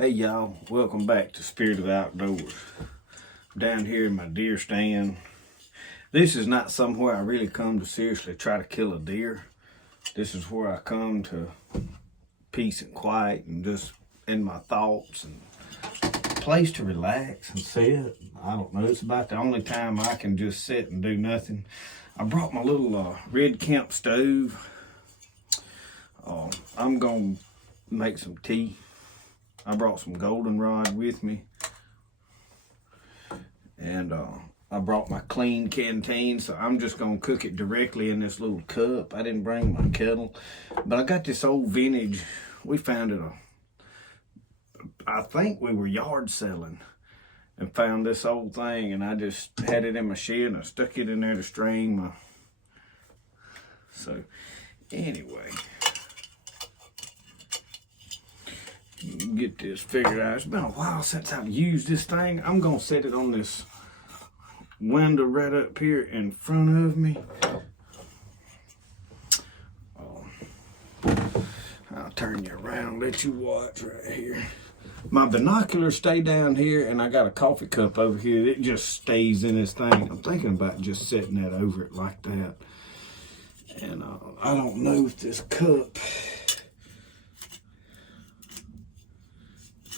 Hey y'all, welcome back to Spirit of the Outdoors. Down here in my deer stand. This is not somewhere I really come to seriously try to kill a deer. This is where I come to peace and quiet and just in my thoughts and a place to relax and sit. I don't know, it's about the only time I can just sit and do nothing. I brought my little red camp stove. I'm gonna make some tea. I brought some Goldenrod with me, and I brought my clean canteen, so I'm just gonna cook it directly in this little cup. I didn't bring my kettle, but I got this old vintage. We found it, I think we were yard selling, and found this old thing, and I just had it in my shed, and I stuck it in there to strain my, so anyway. Get this figured out. It's been a while since I've used this thing. I'm gonna set it on this window right up here in front of me. I'll turn you around, let you watch right here. My binoculars stay down here, and I got a coffee cup over here. It just stays in this thing. I'm thinking about just setting that over it like that. And I don't know if this cup,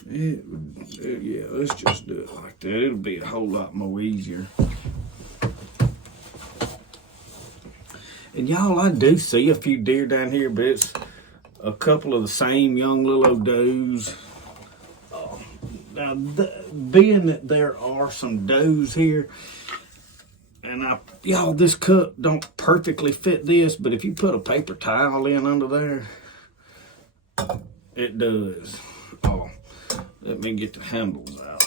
yeah, let's just do it like that. It'll be a whole lot more easier. And y'all, I do see a few deer down here, but it's a couple of the same young little does. Now, being that there are some does here, and y'all, this cup don't perfectly fit this, but if you put a paper towel in under there, it does. Let me get the handles out.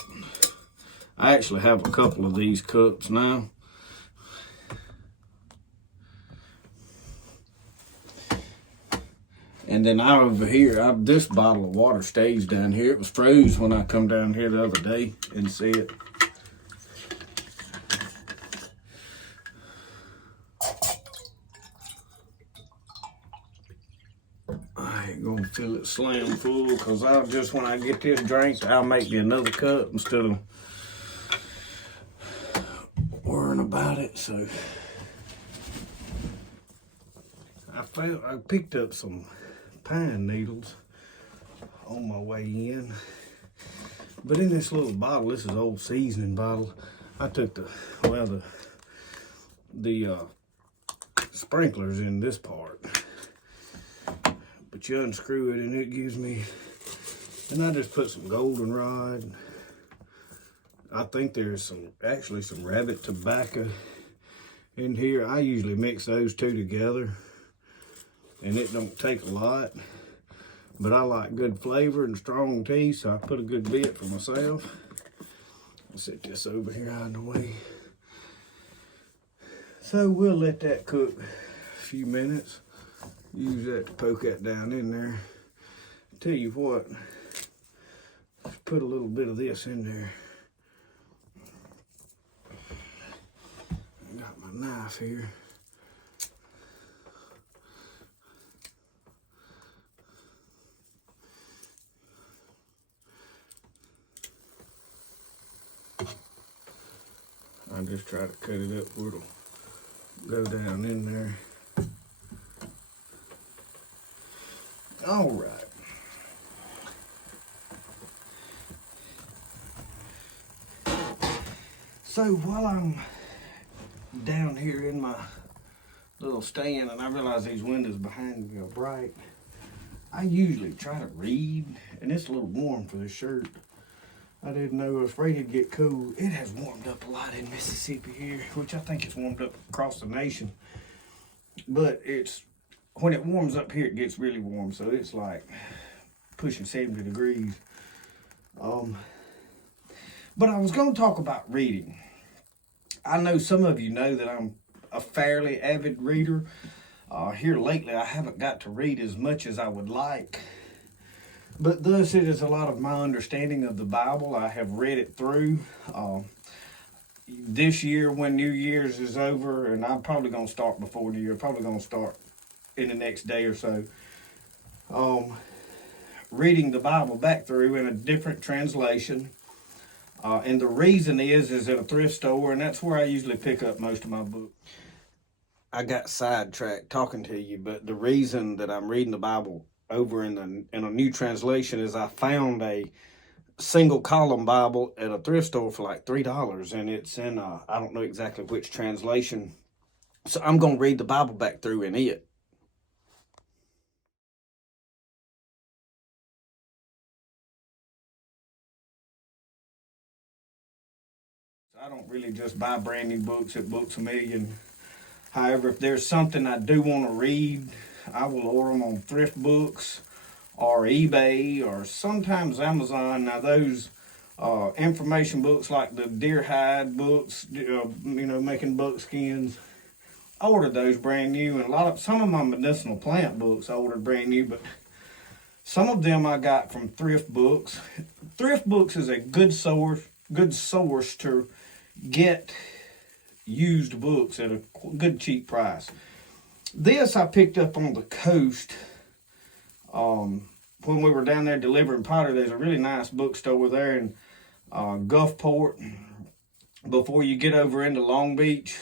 I actually have a couple of these cups now. And then over here, this bottle of water stays down here. It was froze when I come down here the other day and see it. I ain't gonna fill it slam full, because when I get this drink, I'll make me another cup instead of worrying about it. So I picked up some pine needles on my way in, but in this little bottle, this is old seasoning bottle, I took the sprinklers in this part. But you unscrew it and it gives me, and I just put some goldenrod. I think there's actually some rabbit tobacco in here. I usually mix those two together, and it don't take a lot, but I like good flavor and strong tea, so I put a good bit for myself. I'll set this over here out of the way. So we'll let that cook a few minutes. Use that to poke that down in there. Tell you what, let's put a little bit of this in there. I got my knife here. I just try to cut it up where it'll go down in there. All right. So while I'm down here in my little stand and I realize these windows behind me are bright, I usually try to read, and it's a little warm for this shirt. I didn't know, I was afraid it'd get cold. It has warmed up a lot in Mississippi here, which I think it's warmed up across the nation. But when it warms up here, it gets really warm, so it's like pushing 70 degrees. But I was going to talk about reading. I know some of you know that I'm a fairly avid reader. Here lately, I haven't got to read as much as I would like, but thus it is a lot of my understanding of the Bible. I have read it through. This year, when New Year's is over, and I'm probably going to start before New Year, probably going to start in the next day or so. reading the Bible back through in a different translation. And the reason is at a thrift store, and that's where I usually pick up most of my books. I got sidetracked talking to you, but the reason that I'm reading the Bible over in a new translation is I found a single column Bible at a thrift store for like $3, and it's in I don't know exactly which translation. So I'm going to read the Bible back through in it. I don't really just buy brand new books at Books A Million. However, if there's something I do want to read, I will order them on Thrift Books or eBay or sometimes Amazon. Now those information books like the deer hide books, making buckskins, I ordered those brand new, and some of my medicinal plant books I ordered brand new, but some of them I got from Thrift Books. Thrift Books is a good source to get used books at a good cheap price. This I picked up on the coast when we were down there delivering pottery. There's a really nice bookstore there in Gulfport before you get over into Long Beach.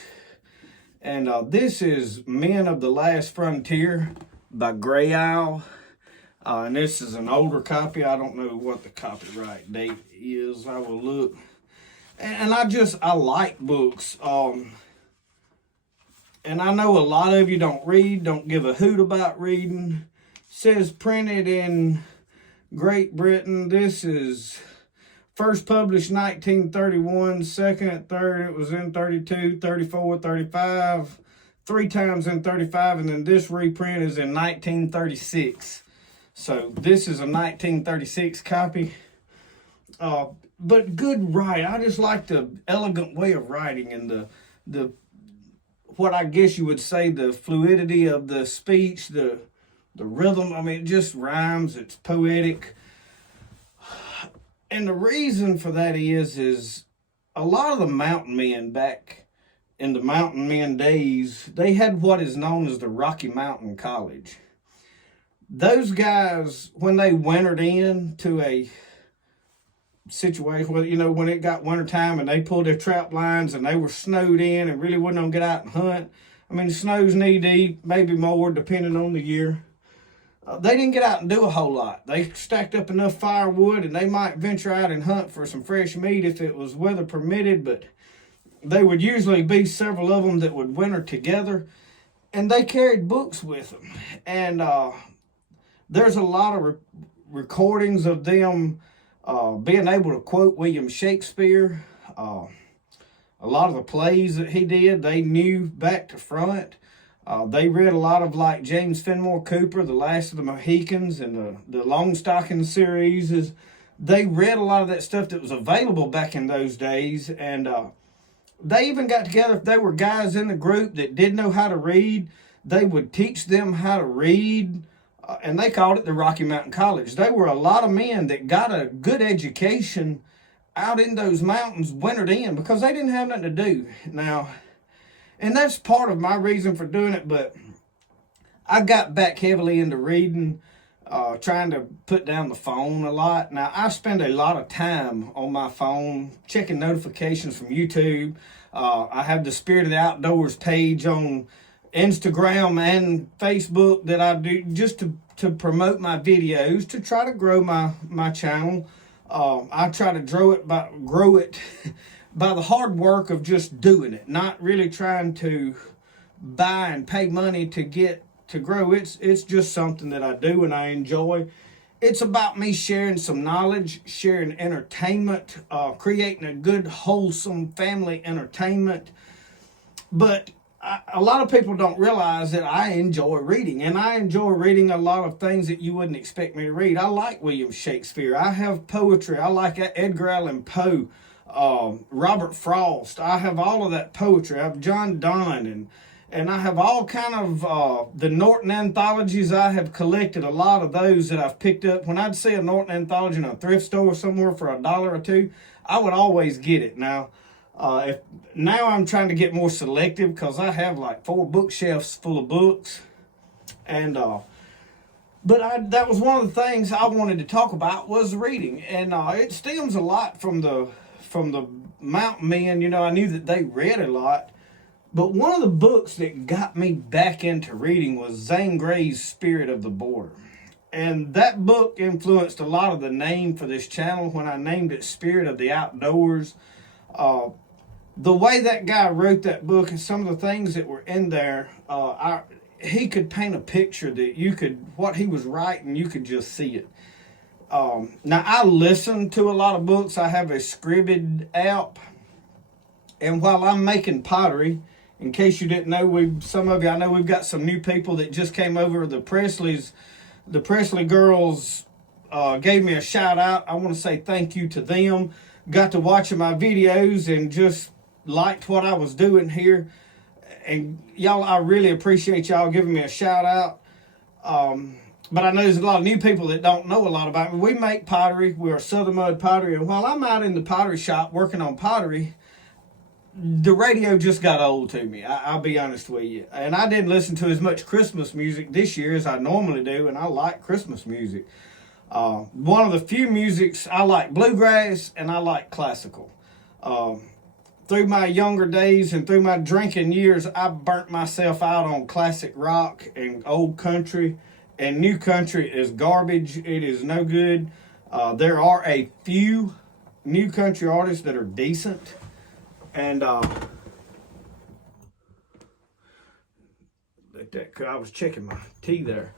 And this is Men of the Last Frontier by Gray Owl. And this is an older copy. I don't know what the copyright date is. I will look. And I like books. And I know a lot of you don't read, don't give a hoot about reading. It says printed in Great Britain. This is first published 1931, second and third, it was in 32, 34, 35, 3 times in 35, and then this reprint is in 1936. So this is a 1936 copy. But good writing. I just like the elegant way of writing and the what I guess you would say the fluidity of the speech, the rhythm. I mean, it just rhymes. It's poetic. And the reason for that is a lot of the mountain men back in the mountain men days, they had what is known as the Rocky Mountain College. Those guys, when they wintered in to a situation where, when it got wintertime and they pulled their trap lines and they were snowed in and really wouldn't get out and hunt. I mean, snow's knee deep, maybe more, depending on the year. They didn't get out and do a whole lot. They stacked up enough firewood and they might venture out and hunt for some fresh meat if it was weather permitted, but they would usually be several of them that would winter together, and they carried books with them. And there's a lot of recordings of them being able to quote William Shakespeare. A lot of the plays that he did, they knew back to front. They read a lot of like James Fenimore Cooper, The Last of the Mohicans, and the Longstocking series. They read a lot of that stuff that was available back in those days, and they even got together. If there were guys in the group that didn't know how to read, they would teach them how to read, and they called it the Rocky Mountain College. They were a lot of men that got a good education out in those mountains, wintered in, because they didn't have nothing to do. Now, and that's part of my reason for doing it, but I got back heavily into reading, trying to put down the phone a lot. Now, I spend a lot of time on my phone checking notifications from YouTube. I have the Spirit of the Outdoors page on Instagram and Facebook that I do just to promote my videos, to try to grow my channel. I try to grow it by the hard work of just doing it, not really trying to buy and pay money to grow. It's just something that I do and I enjoy. It's about me sharing some knowledge, sharing entertainment, creating a good, wholesome family entertainment. But a lot of people don't realize that I enjoy reading, and I enjoy reading a lot of things that you wouldn't expect me to read. I like William Shakespeare. I have poetry. I like Edgar Allan Poe, Robert Frost. I have all of that poetry. I have John Donne, and I have all kind of the Norton anthologies. I have collected a lot of those that I've picked up. When I'd see a Norton anthology in a thrift store somewhere for $1 or $2, I would always get it. Now I'm trying to get more selective because I have like 4 bookshelves full of books, and But that was one of the things I wanted to talk about was reading, and it stems a lot from the mountain men. You know, I knew that they read a lot, but one of the books that got me back into reading was Zane Grey's Spirit of the Border. And that book influenced a lot of the name for this channel when I named it Spirit of the Outdoors. The way that guy wrote that book and some of the things that were in there, he could paint a picture that you could, what he was writing, you could just see it. Now, I listen to a lot of books. I have a Scribd app. And while I'm making pottery, in case you didn't know, some of you, I know we've got some new people that just came over. The Presley girls gave me a shout out. I want to say thank you to them. Got to watching my videos and just liked what I was doing here. And y'all, I really appreciate y'all giving me a shout out. But I know there's a lot of new people that don't know a lot about me. We make pottery. We're Southern Mud Pottery. And while I'm out in the pottery shop working on pottery, the radio just got old to me. I'll be honest with you. And I didn't listen to as much Christmas music this year as I normally do, and I like Christmas music. One of the few musics, I like bluegrass and I like classical. Through my younger days and through my drinking years, I burnt myself out on classic rock and old country, and new country is garbage. It is no good. There are a few new country artists that are decent. And I was checking my tea there.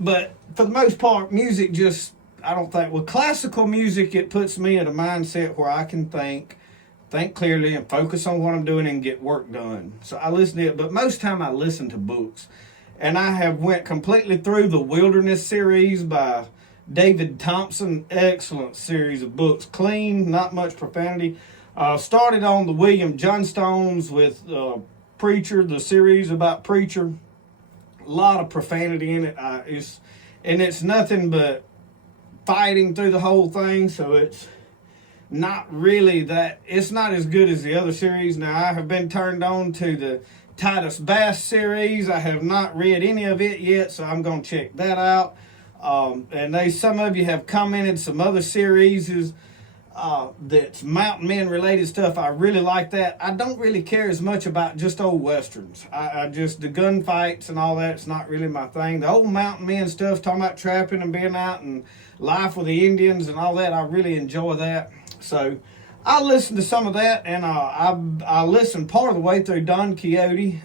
But for the most part, music just, I don't think, with classical music, it puts me in a mindset where I can think clearly and focus on what I'm doing and get work done. So I listen to it, but most time I listen to books. And I have went completely through the Wilderness series by David Thompson. Excellent series of books. Clean, not much profanity. Started on the William Johnstones with Preacher, the series about Preacher. A lot of profanity in it. It's nothing but fighting through the whole thing, so it's not really that, it's not as good as the other series. Now, I have been turned on to the Titus Bass series. I have not read any of it yet, so I'm going to check that out. And some of you have commented some other series that's mountain men related stuff. I really like that. I don't really care as much about just old westerns. I just, the gunfights and all that, it's not really my thing. The old mountain men stuff, talking about trapping and being out and life with the Indians and all that, I really enjoy that. So I listened to some of that, and I listened part of the way through Don Quixote.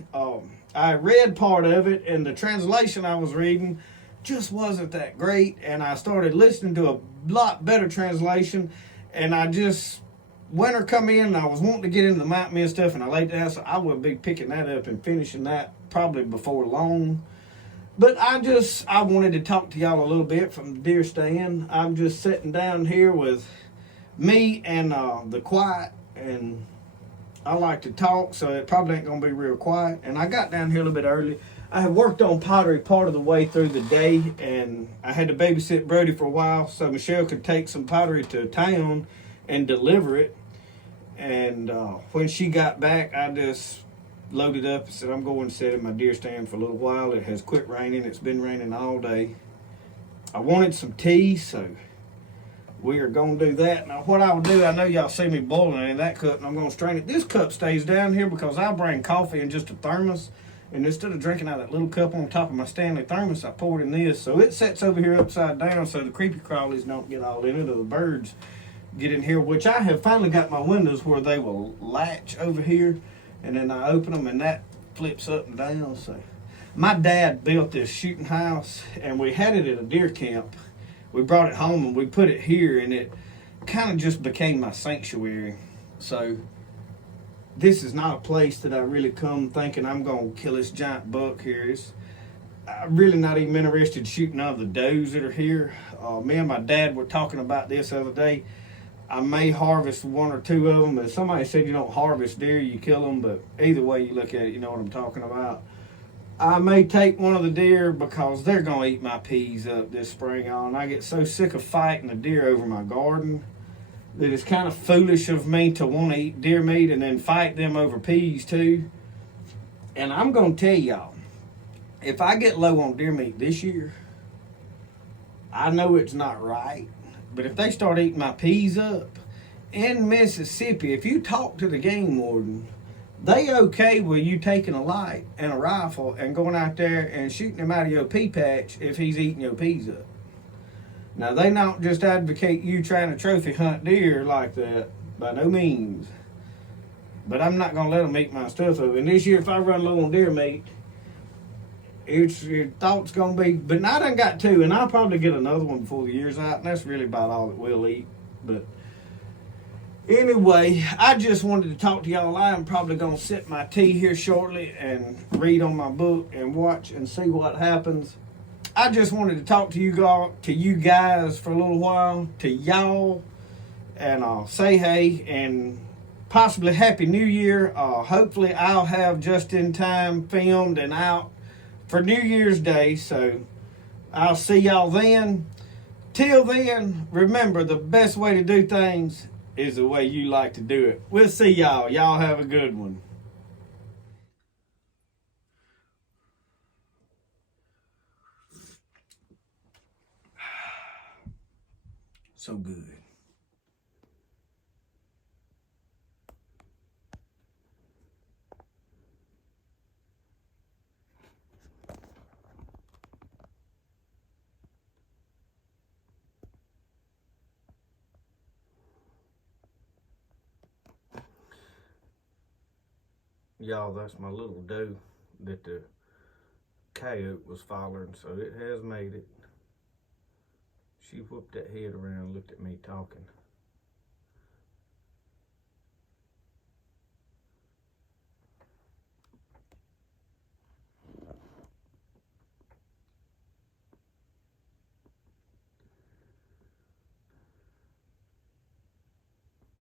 I read part of it, and the translation I was reading just wasn't that great, and I started listening to a lot better translation. And I just, winter come in and I was wanting to get into the mountain men stuff, and I laid down, so I would be picking that up and finishing that probably before long. But I wanted to talk to y'all a little bit from the deer stand. I'm just sitting down here with me and the quiet, and I like to talk, so it probably ain't going to be real quiet. And I got down here a little bit early. I have worked on pottery part of the way through the day, and I had to babysit Brody for a while so Michelle could take some pottery to town and deliver it. And when she got back, I just loaded up and said, I'm going to sit in my deer stand for a little while. It has quit raining. It's been raining all day. I wanted some tea, so we are going to do that. Now, what I will do, I know y'all see me boiling in that cup, and I'm going to strain it. This cup stays down here because I bring coffee in just a thermos. And instead of drinking out of that little cup on top of my Stanley thermos, I pour it in this. So it sits over here upside down so the creepy crawlies don't get all in it, or the birds get in here, which I have finally got my windows where they will latch over here. And then I open them and that flips up and down. So my dad built this shooting house, and we had it at a deer camp. We brought it home and we put it here, and it kind of just became my sanctuary. So this is not a place that I really come thinking I'm going to kill this giant buck here. I'm really not even interested in shooting all the does that are here. Me and my dad were talking about this the other day. I may harvest one or two of them, but somebody said you don't harvest deer, you kill them. But either way you look at it, you know what I'm talking about. I may take one of the deer because they're going to eat my peas up this spring on. I get so sick of fighting the deer over my garden that it's kind of foolish of me to want to eat deer meat and then fight them over peas too. And I'm going to tell y'all, if I get low on deer meat this year, I know it's not right, but if they start eating my peas up, in Mississippi, if you talk to the game warden, they okay with you taking a light and a rifle and going out there and shooting him out of your pea patch if he's eating your peas up. Now, they don't just advocate you trying to trophy hunt deer like that, by no means. But I'm not going to let them eat my stuff up. And this year, if I run low on deer meat, your thought's going to be, but I done got two, and I'll probably get another one before the year's out, and that's really about all that we'll eat. But anyway, I just wanted to talk to y'all. I am probably going to sip my tea here shortly and read on my book and watch and see what happens. I just wanted to talk to you guys for a little while, to y'all, and say hey and possibly Happy New Year. Hopefully I'll have Just in Time filmed and out for New Year's Day, so I'll see y'all then. Till then, remember, the best way to do things is the way you like to do it. We'll see y'all. Y'all have a good one. So good. Y'all, that's my little doe that the coyote was following, so it has made it. She whooped that head around and looked at me talking.